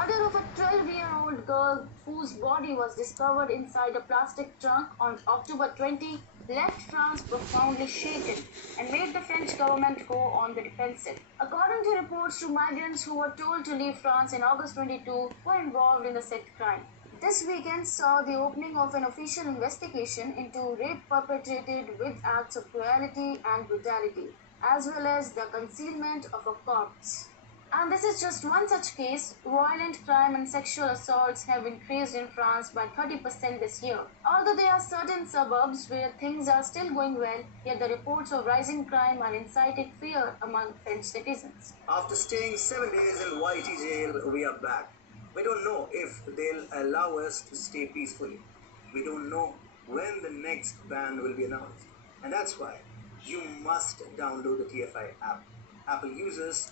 Murder of a 12-year-old girl whose body was discovered inside a plastic trunk on October 20 left France profoundly shaken and made the French government go on the defensive. According to reports, two migrants who were told to leave France in August 22 were involved in the said crime. This weekend saw the opening of an official investigation into rape perpetrated with acts of cruelty and brutality, as well as the concealment of a corpse. And this is just one such case. Violent crime and sexual assaults have increased in France by 30% this year. Although there are certain suburbs where things are still going well, yet the reports of rising crime are inciting fear among French citizens. After staying 7 days in YT jail, we are back. We don't know if they'll allow us to stay peacefully. We don't know when the next ban will be announced. And that's why you must download the TFI app. Apple users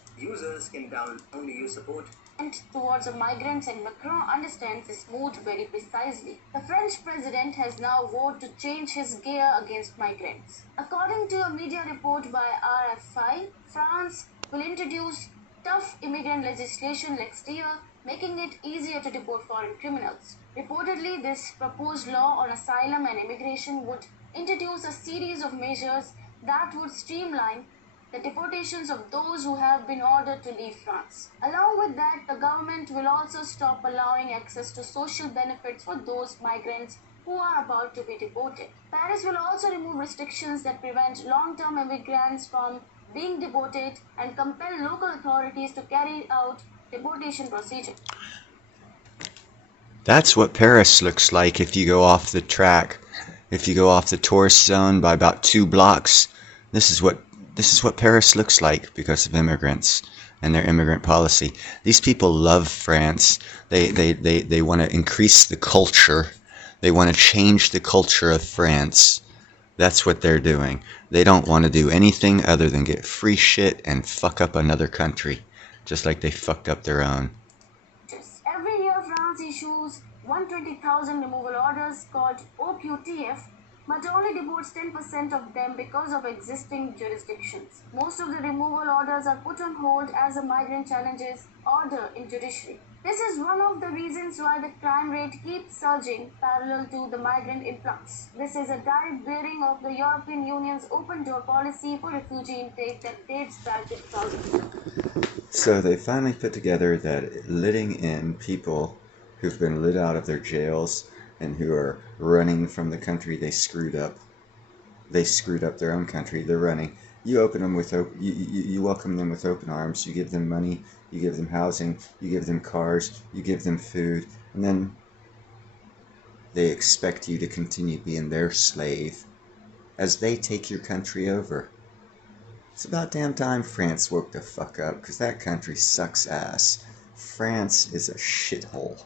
can only use support. And towards the migrants, and Macron understands this mood very precisely. The French president has now vowed to change his gear against migrants. According to a media report by RFI, France will introduce tough immigrant legislation next year, making it easier to deport foreign criminals. Reportedly, this proposed law on asylum and immigration would introduce a series of measures that would streamline the deportations of those who have been ordered to leave France. Along with that, the government will also stop allowing access to social benefits for those migrants who are about to be deported. Paris will also remove restrictions that prevent long-term immigrants from being deported and compel local authorities to carry out deportation procedures. That's what Paris looks like if you go off the track. If you go off the tourist zone by about 2 blocks, this is what Paris looks like because of immigrants and their immigrant policy. These people love France. They want to increase the culture. They want to change the culture of France. That's what they're doing. They don't want to do anything other than get free shit and fuck up another country, just like they fucked up their own. Every year, France issues 120,000 removal orders called OQTF, but only deports 10% of them because of existing jurisdictions. Most of the removal orders are put on hold as a migrant challenges order in judiciary. This is one of the reasons why the crime rate keeps surging parallel to the migrant influx. This is a direct bearing of the European Union's open door policy for refugee intake that dates back to 2000. So they finally put together that letting in people who've been let out of their jails and who are running from the country they screwed up. They screwed up their own country. They're running. You open them with you welcome them with open arms. You give them money. You give them housing. You give them cars. You give them food, and then they expect you to continue being their slave as they take your country over. It's about damn time France woke the fuck up, because that country sucks ass. France is a shithole,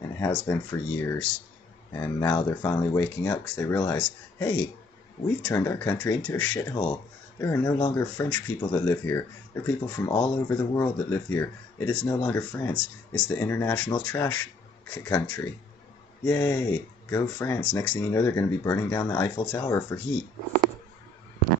and has been for years. And now they're finally waking up because they realize, hey, we've turned our country into a shithole. There are no longer French people that live here. There are people from all over the world that live here. It is no longer France. It's the international trash country. Yay! Go France. Next thing you know, they're going to be burning down the Eiffel Tower for heat.